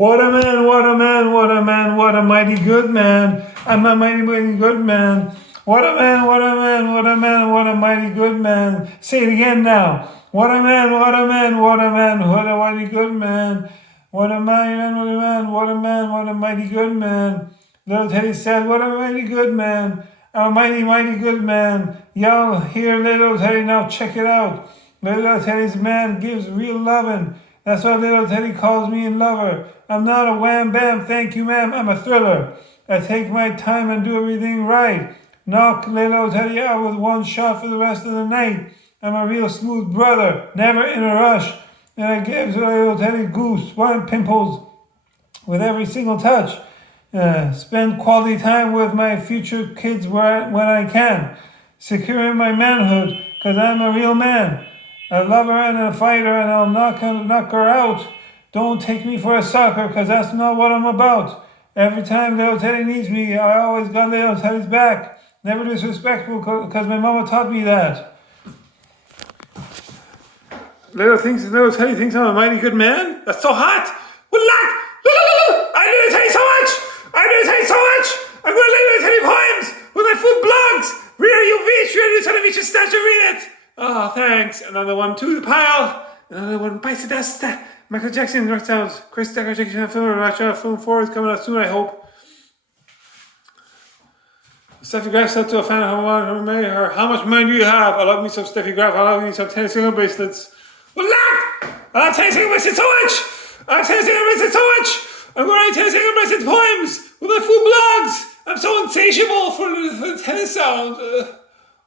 What a man, what a man, what a man, what a mighty good man. I'm a mighty, mighty good man. What a man, what a man, what a man, what a mighty good man. Say it again now. What a man, what a man, what a man, what a mighty good man. What a mighty man, what a man, what a man, what a mighty good man. Little Teddy said, what a mighty good man. A mighty, mighty good man. Y'all hear little Teddy now, check it out. Little Teddy's man gives real lovin'. That's why little Teddy calls me a lover. I'm not a wham bam, thank you ma'am, I'm a thriller. I take my time and do everything right. Knock little Teddy out with one shot for the rest of the night. I'm a real smooth brother, never in a rush. And I give little Teddy goose, one pimples with every single touch. Spend quality time with my future kids when I can. Securing my manhood, cause I'm a real man. A lover and a fighter, and I'll knock her out. Don't take me for a sucker, cause that's not what I'm about. Every time little Teddy needs me, I always got little Teddy's back. Never disrespectful, cause my mama taught me that. Little Teddy thinks I'm a mighty good man? That's so hot! What luck! I didn't tell you so much! I didn't tell you so much! I'm going to little Teddy poems with my food blogs! Read you beach, read you television stats, read it! Oh, thanks. Another one to the pile. Another one bites the dust. Michael Jackson, North South. Chris Tucker, Jackson, film, Russia, film 4 is coming out soon, I hope. Steffi Graf said to a fan who marry her, how much money do you have? I love me some Steffi Graf. I love me some tennis single bracelets. Well, lad! I love tennis single bracelets so much! I love tennis single bracelets so much! I'm going to write tennis single bracelets poems with my food blogs! I'm so insatiable for the tennis sound.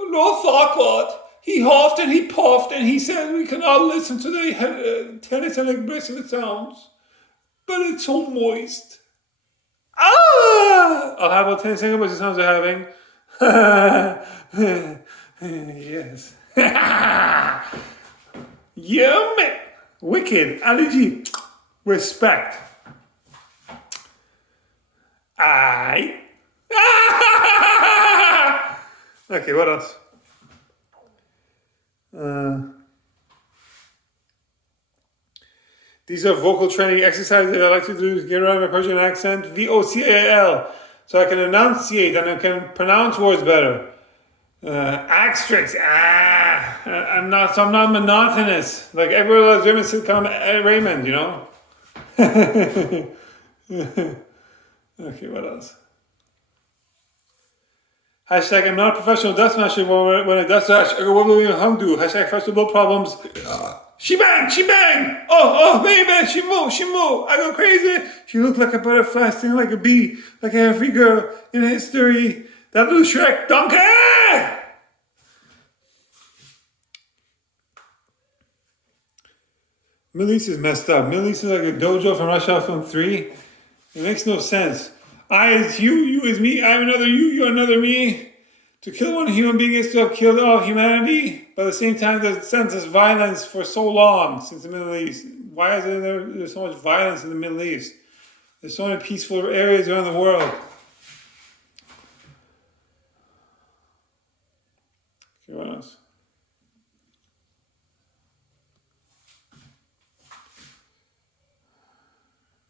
Lord Farquaad. He huffed and he puffed and he said we can all listen to the tennis and bracelet sounds. But it's so moist. Ah! I'll have what tennis single bracelet sounds are having. Yes. Yum! Wicked. Allergy. Respect. Aye. Okay, what else? These are vocal training exercises that I like to do to get around my Persian accent. VOCAL. So I can enunciate and I can pronounce words better. Asterisk. I'm not monotonous. Like everyone loves Raymond sitcom Raymond, you know? Okay, what else? Hashtag I'm not a professional dust masher when I dust dash. What will you do? Hashtag festival problems. She bang! Oh, baby, she move. I go crazy. She looked like a butterfly, stinging like a bee, like every girl in history. That little Shrek donkey! Middle East is messed up. Middle East is like a dojo from Rush Hour Film 3. It makes no sense. I is you is me, I'm another you're another me. To kill one human being is to have killed all humanity. But at the same time, there's senseless violence for so long since the Middle East. Why is there's so much violence in the Middle East? There's so many peaceful areas around the world. Okay, what else?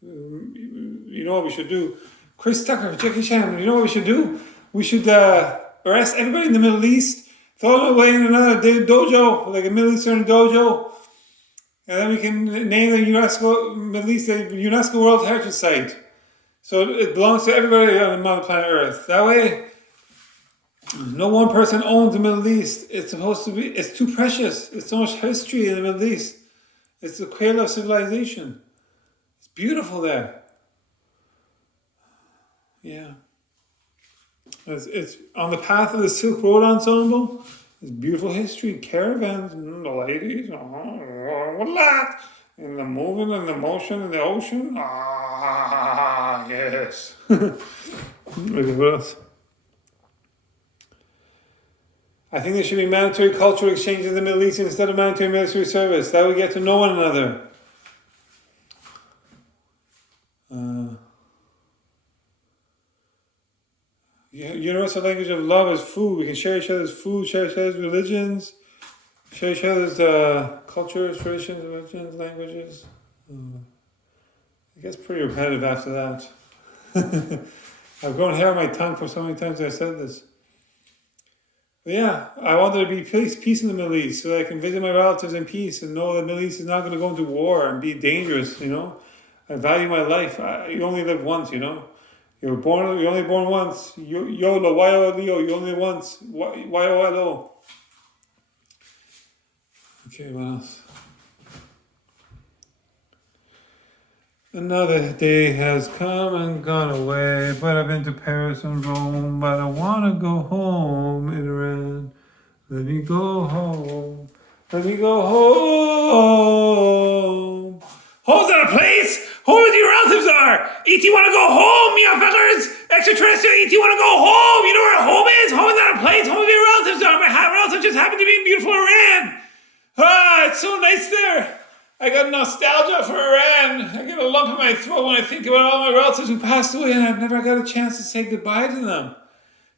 You know what we should do? Chris Tucker, Jackie Chan, you know what we should do? We should arrest everybody in the Middle East, throw them away in another dojo, like a Middle Eastern dojo, and then we can name the Middle East a UNESCO World Heritage Site. So it belongs to everybody on the planet Earth. That way, no one person owns the Middle East. It's too precious. It's so much history in the Middle East. It's the cradle of civilization. It's beautiful there. Yeah. It's on the path of the Silk Road Ensemble. It's beautiful history, caravans, the ladies, what that? And the moving and the motion in the ocean. Yes. Okay, what else? I think there should be mandatory cultural exchange in the Middle East instead of mandatory military service. That way we get to know one another. Universal language of love is food. We can share each other's food, share each other's religions, share each other's cultures, traditions, religions, languages. gets pretty repetitive after that. I've grown hair on my tongue for so many times I said this. But yeah, I want there to be peace in the Middle East so that I can visit my relatives in peace and know that the Middle East is not going to go into war and be dangerous, I value my life. You only live once, You're only born once. YOLO, Y-O-L-O, you only live once. Y-O-L-O. Okay, what else? Another day has come and gone away, but I've been to Paris and Rome, but I want to go home, Iran. Let me go home. Let me go home. Home's not a place. Home is where your relatives are. E.T. want to go home, me fuckers. Extraterrestrial E.T. want to go home. You know where home is? Home is not a place. Home is where your relatives are. My relatives just happen to be in beautiful Iran. It's so nice there. I got nostalgia for Iran. I get a lump in my throat when I think about all my relatives who passed away and I've never got a chance to say goodbye to them.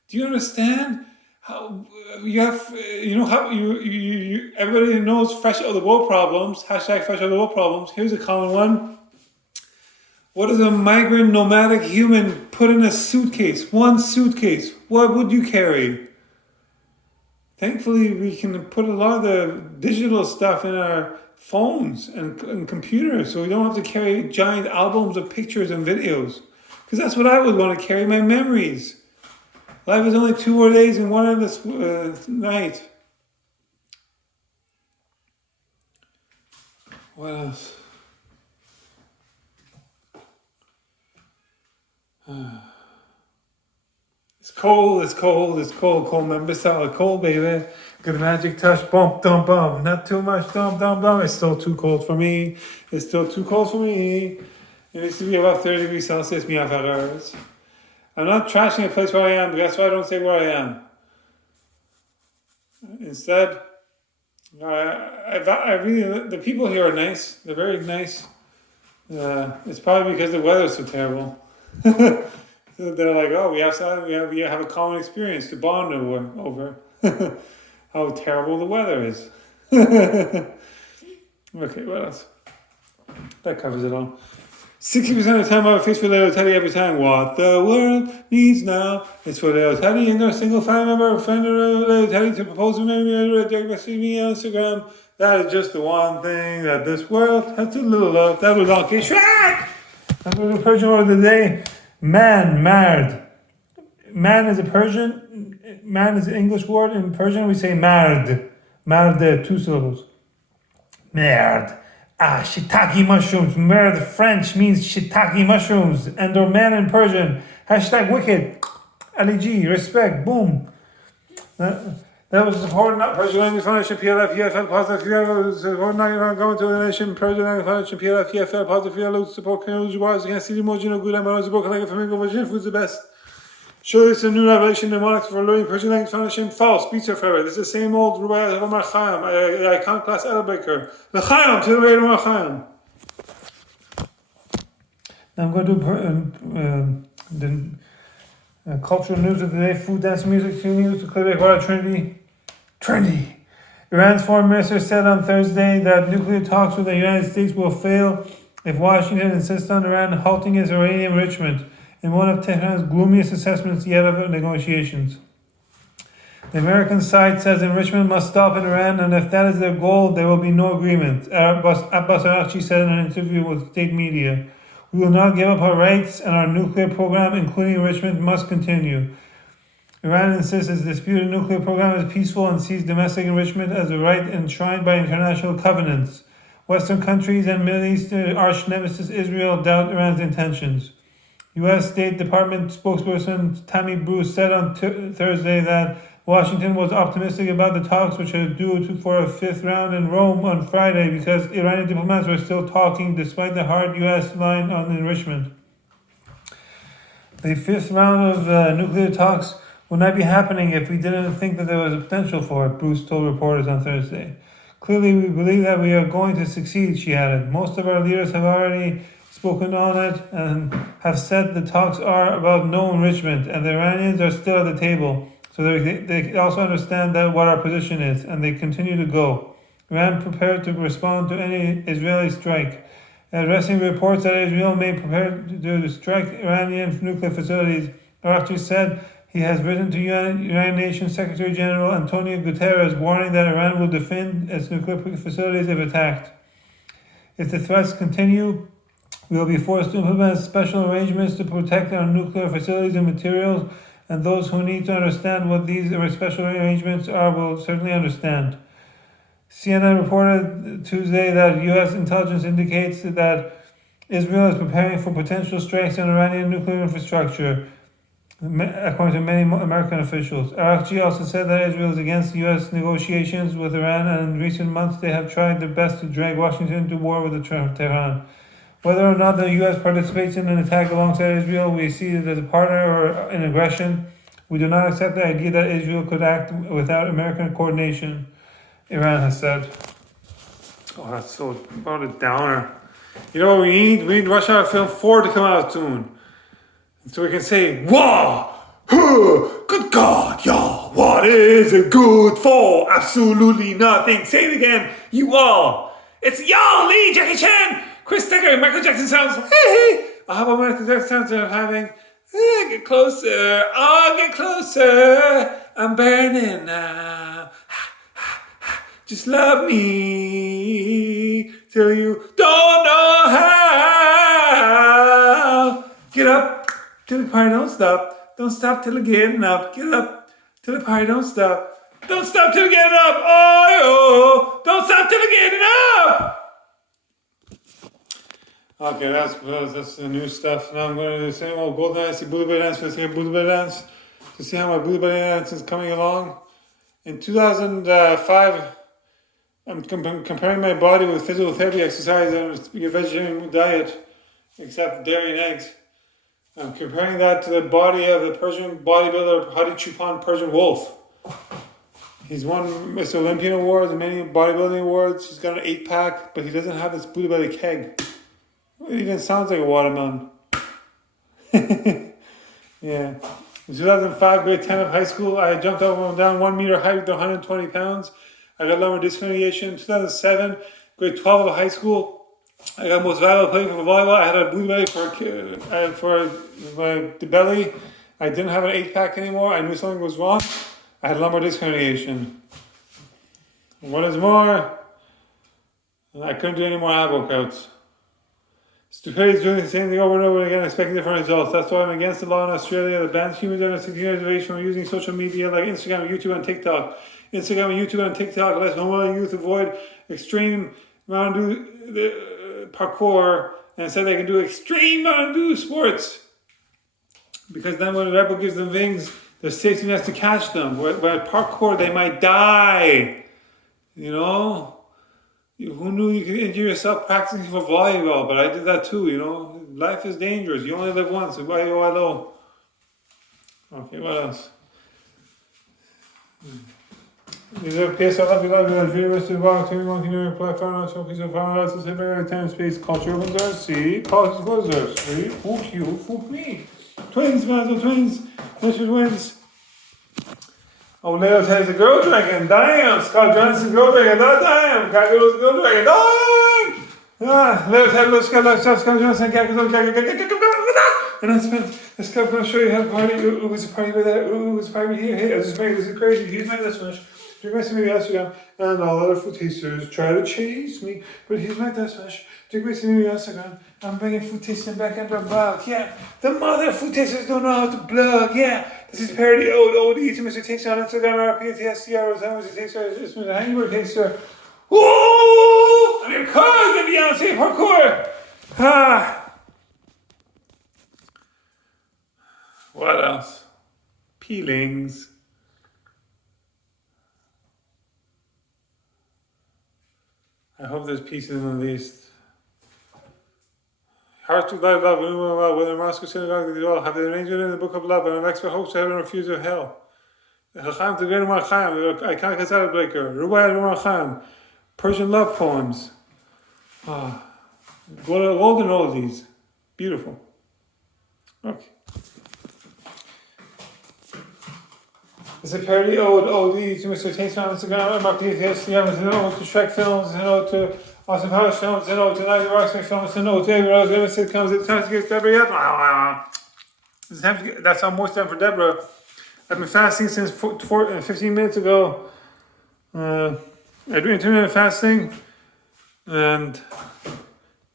Do you understand? How you have, how you everybody knows fresh out of the world problems, hashtag fresh out of the world problems. Here's a common one. What does a migrant nomadic human put in a suitcase? One suitcase. What would you carry? Thankfully, we can put a lot of the digital stuff in our phones and computers, so we don't have to carry giant albums of pictures and videos. Because that's what I would want to carry, my memories. Life is only 2 more days and one endless night. What else? It's cold, cold, man. Beside cold, baby. Got a magic touch, bump, dump, bump. Not too much, dump, dump, dump. It's still too cold for me. It needs to be about 30 degrees Celsius, me hours. I'm not trashing a place where I am, but that's why I don't say where I am. Instead, I really, the people here are nice. They're very nice. It's probably because the weather's so terrible. They're like, oh, we have a common experience to bond over. How terrible the weather is. Okay, what else? That covers it all. 60% of the time I have a face for Little Teddy every time. What the world needs now is for Little Teddy and their single family member or friend of Little Teddy to propose to me direct message me on Instagram. That is just the one thing that this world has a little of. That was okay. Shrek! I'm going to the Persian word of the day. Man, mard. Man is an English word. In Persian we say mard. Mard, 2 syllables. Merde. Shiitake mushrooms. Merde French means shiitake mushrooms. And or man in Persian. Hashtag wicked. Ali respect. Boom. That was supported not Persian Language Foundation, PLF, EFL, positive, support not going to the nation, Persian Language Foundation, PLF, EFL, positive, support community wars against the emoji, no good, and the book, like a flamingo, virgin food's the best. Surely it's a new revelation, mnemonics for learning Persian Language Foundation, false, beats are forever. This is the same old Rubai of Omar Khayyam, iconoclast Elbaker. L'chaim, to the way of Omar Khayyam. Now I'm going to do cultural news of the day, food, dance, music, news, the Clipboard, Trendy. Iran's foreign minister said on Thursday that nuclear talks with the United States will fail if Washington insists on Iran halting its uranium enrichment, in one of Tehran's gloomiest assessments yet of negotiations. The American side says enrichment must stop in Iran, and if that is their goal, there will be no agreement. Abbas Araghchi said in an interview with state media, "We will not give up our rights, and our nuclear program, including enrichment, must continue." Iran insists its disputed nuclear program is peaceful and sees domestic enrichment as a right enshrined by international covenants. Western countries and Middle Eastern arch nemesis Israel doubt Iran's intentions. U.S. State Department spokesperson Tammy Bruce said on Thursday that Washington was optimistic about the talks, which are due for a 5th round in Rome on Friday, because Iranian diplomats were still talking despite the hard U.S. line on enrichment. The 5th round of nuclear talks would not be happening if we didn't think that there was a potential for it, Bruce told reporters on Thursday. Clearly, we believe that we are going to succeed, she added. Most of our leaders have already spoken on it and have said the talks are about no enrichment, and the Iranians are still at the table. So they also understand that what our position is, and they continue to go. Iran prepared to respond to any Israeli strike. Addressing reports that Israel may prepare to strike Iranian nuclear facilities, Arakchi said he has written to United Nations Secretary General Antonio Guterres warning that Iran will defend its nuclear facilities if attacked. If the threats continue, we will be forced to implement special arrangements to protect our nuclear facilities and materials, and those who need to understand what these special arrangements are will certainly understand. CNN reported Tuesday that U.S. intelligence indicates that Israel is preparing for potential strikes on Iranian nuclear infrastructure, according to many American officials. Arakchi also said that Israel is against U.S. negotiations with Iran, and in recent months they have tried their best to drag Washington into war with Tehran. Whether or not the U.S. participates in an attack alongside Israel, we see it as a partner or an aggression. We do not accept the idea that Israel could act without American coordination, Iran has said. Oh, that's so about a downer. You know what we need? We need Rush Hour Film 4 to come out soon. So we can say, wow, good God, y'all, what is it good for? Absolutely nothing. Say it again, you all. It's y'all, Lee, Jackie Chan, Chris Tucker, Michael Jackson sounds. How about Michael Jackson sounds are having? Get closer, get closer. I'm burning now. Just love me till you don't know how. Get up till the party don't stop. Don't stop till the getting up. Get up till the party don't stop. Don't stop till the getting up. Oh, don't stop till the getting up. Okay, that's the new stuff. Now I'm going to do the same old Golden Dynasty Blueberry Dance for the Blueberry Dance to see how my Blueberry Dance is coming along. In 2005, I'm comparing my body with physical therapy exercise and a vegetarian diet, except dairy and eggs. I'm comparing that to the body of the Persian bodybuilder Hadi Choopan Persian Wolf. He's won Mr. Olympian awards and many bodybuilding awards. He's got an 8-pack, but he doesn't have this Buddha belly keg. It even sounds like a watermelon. Yeah. In 2005, grade 10 of high school, I jumped up and down 1 meter height with 120 pounds. I got lumbar disc herniation. In 2007, grade 12 of high school, I got most valuable player for volleyball. I had a blue belly for the belly. I didn't have an 8-pack anymore. I knew something was wrong. I had lumbar disc herniation. And what is more, I couldn't do any more ab workouts. Stupidity is doing the same thing over and over again, expecting different results. That's why I'm against the law in Australia that bans humans under 16 years of age from using social media like Instagram, YouTube, and TikTok. Instagram, YouTube, and TikTok lets normal youth avoid extreme Mountain Dew parkour and instead they can do extreme Mountain Dew sports. Because then when the rebel gives them wings, there's safety nets to catch them. Where parkour, they might die. You know? Who knew you could injure yourself practicing for volleyball? But I did that too, you know. Life is dangerous. You only live once. Why you low? Okay, what else? These are PS I love you, video Mr. Box, 21 continuing platform, not so piece of fun, that's the same time, space, culture, opens our sea, culture goes there, see, fook you, fook me. Twins, Mazel twins, Mr. Twins. Oh, Leo tells the girl dragon, damn, Scott Johnson's girl dragon, damn, Kakaro's girl dragon, damn! Leo tells Scott Johnson, Kakaro's and I spent this cup going to show you how to party. Ooh, it's a party with that. Ooh, it's a party here. Hey, this is crazy. Here's my this much. Drink my simi Instagram. And all other food tasters try to chase me. But here's my this much. Drink my simi Instagram. I'm bringing food tasting back into the blog. Yeah. The mother food tasters don't know how to blog. Yeah. This is parody old OD to Mr. Taster on Instagram. RPTSCR. Mr. Taster. It's Mr. Hangbird Taster. Woo! I'm your cousin, Beyonce parkour. Ah. What else? Peelings. I hope there's peace in the least. Heart to life, love, whether Moscow synagogue they all have the arrangement in the book of love, and an expert hopes to heaven and refuse of hell. The Chacham to Great Marchaim, the iconic Hazard Breaker, Rubai Marchaim, Persian love poems. Golden oldies. Beautiful. Okay. It's a parody ode to Mr. Taster on Instagram, Mark DTS, to Shrek Films, to Austin Powers films, tonight the Rocksmith films, David Rose, Limited comes, it's time to get Deborah yet? It's time to get, that's almost time for Deborah. I've been fasting since 15 minutes ago. I do intermittent fasting, and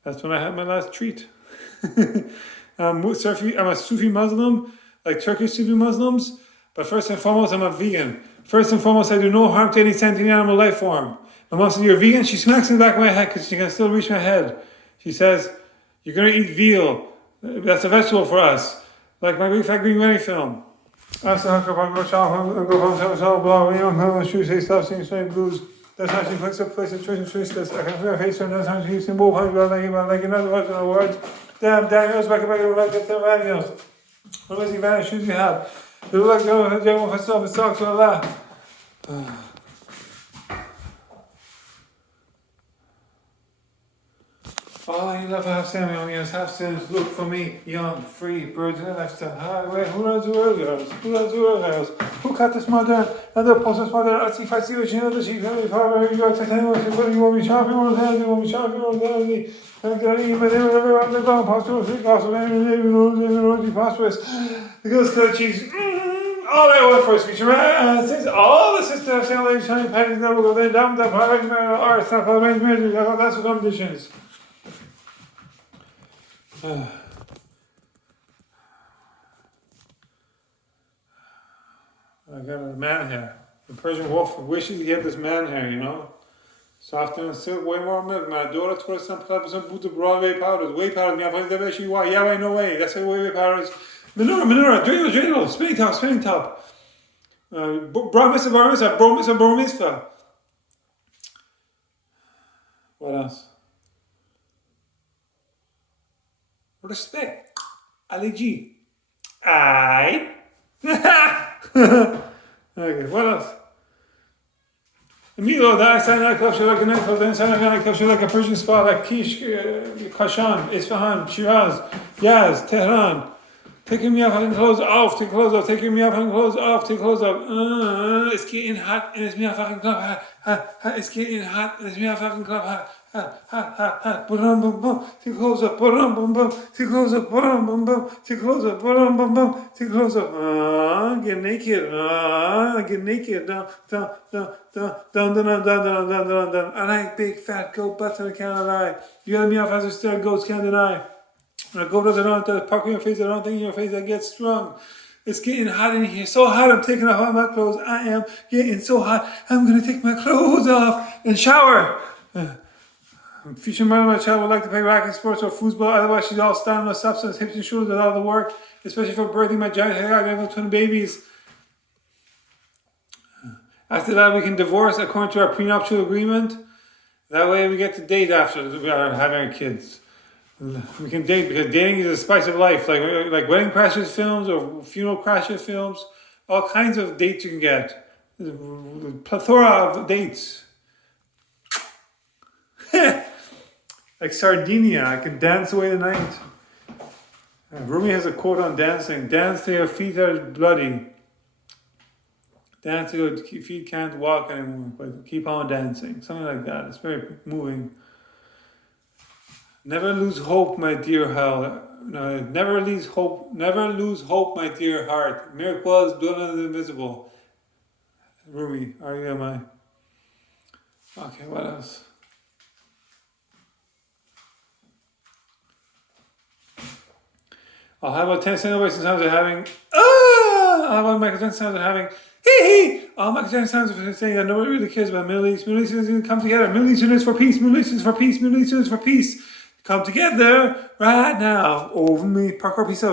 that's when I had my last treat. I'm a Sufi Muslim, like Turkish Sufi Muslims, but first and foremost, I'm a vegan. First and foremost, I do no harm to any sentient animal life form. My mom says, you're vegan? She smacks in the back of my head because she can still reach my head. She says, you're going to eat veal. That's a vegetable for us. Like my Big Fat Green Wedding film. That's how blues. That's how she puts up place and choice and choice. That's how she face her. That's how she used to move. Like another words. Damn, Daniels, back get them Daniels. What was the advantage shoes you have? They look like they're for self, it's talk to a laugh. All I love half Samuel, yes, half sins, look for me, young, free, birds in the lifestyle. Highway, who runs the world, girls? Who runs the world, girls? Who cut this mother? And the post mother, artsy, fancy, which you know, the sheep, family, power, you go to anyone, you want me shopping, you want me shopping, you want me and get any, but they were never on the ground, possible, free, possible, and prosperous. The girls cut cheese. All I want for a speech, since all the sisters have like shiny panties, never go then down the power, arts, not arranged marriages, that's what competitions. I got a man hair. The Persian wolf wishes he had this man hair, you know? Softer and silk, way more milk. My daughter told us some Buddha Broadway powders. Whey powders, me, I find that she why. Yeah, no way. That's why whey powders. Menorah, dreidel, spinning top. Bar mitzvah. What else? Respect. Allergy. Aye. Okay, what else? Milo, that I stand like a like a nightclub, then stand like a Persian spa, like Kish, Kashan, Isfahan, Shiraz, Yaz, Tehran. Taking me off and clothes off, take clothes off, taking me off and clothes off, take clothes off. It's getting hot and it's me off fucking club. It's getting hot and it's me off fucking club. Bum bum bum, take clothes up, bum bum bum, take clothes up, bum bum bum, take clothes up, bum bum bum, take clothes up. Get naked, down. I like big fat goat butts and I can't lie. You got me off as a stare, goats can't deny. When I go to the park in your face, I don't think in your face, I get strong. It's getting hot in here, so hot I'm taking off all my clothes. I am getting so hot, I'm gonna take my clothes off and shower. Future mother of my child would like to play racket sports or foosball, otherwise she's all stamina, substance, hips and shoulders with all the work, especially for birthing my giant hair. I have twin babies. After that, we can divorce according to our prenuptial agreement. That way we get to date after we are having our kids. We can date because dating is a spice of life, like wedding crashes films or funeral crashes films. All kinds of dates you can get. There's a plethora of dates. Like Sardinia, I can dance away the night. Rumi has a quote on dancing: "Dance till your feet are bloody. Dance till your feet can't walk anymore, but keep on dancing." Something like that. It's very moving. Never lose hope, my dear heart. No, never lose hope, my dear heart. Miracles, blood and invisible. Rumi, R-U-M-I. Okay, what else? I'll have about 10 centimeters sounds of having. I'll have about Michael Jackson sounds of having. Hee. All Michael Jackson sounds of saying that nobody really cares about Middle East. Middle East is going to come together. Middle Eastern is for peace. Middle Eastern is for peace. Middle Eastern is for peace. Come together right now. Over me. Parkour, peace out.